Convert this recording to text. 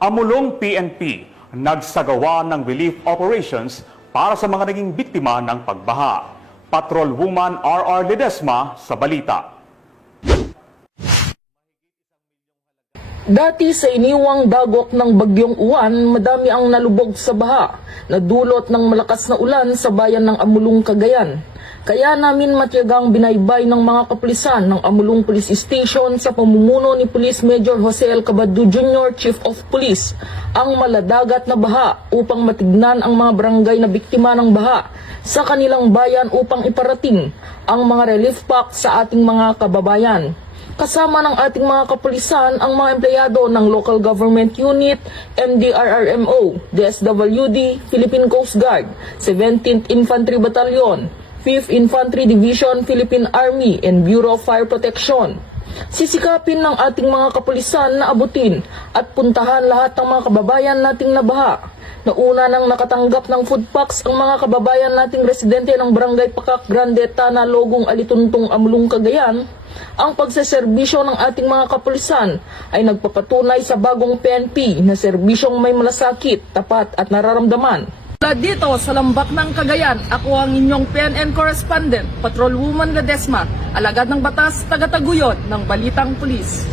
Amulong PNP nagsagawa ng relief operations para sa mga naging biktima ng pagbaha. Patrol Woman RR Ledesma sa balita. Dati sa iniwang dagok ng Bagyong Uwan, madami ang nalubog sa baha na dulot ng malakas na ulan sa bayan ng Amulong, Cagayan. Kaya namin matyagang binaybay ng mga kapulisan ng Amulong Police Station sa pamumuno ni Police Major Jose L. Cabado Jr., Chief of Police, ang maladagat na baha upang matignan ang mga barangay na biktima ng baha sa kanilang bayan upang iparating ang mga relief pack sa ating mga kababayan. Kasama ng ating mga kapulisan ang mga empleyado ng Local Government Unit, MDRRMO, DSWD, Philippine Coast Guard, 17th Infantry Battalion, 5th Infantry Division, Philippine Army, and Bureau of Fire Protection. Sisikapin ng ating mga kapulisan na abutin at puntahan lahat ng mga kababayan nating nabaha. Nauna nang nakatanggap ng food packs ang mga kababayan nating residente ng Barangay Pakak Grande, Tana, Logong, Alituntong, Amulong, Cagayan. Ang pagseserbisyo ng ating mga kapulisan ay nagpapatunay sa bagong PNP na serbisyong may malasakit, tapat at nararamdaman. Mula dito sa Lambak ng Cagayan, ako ang inyong PNN correspondent, Patrol Woman Ledesma, alagad ng batas, taga-taguyod ng Balitang Pulis.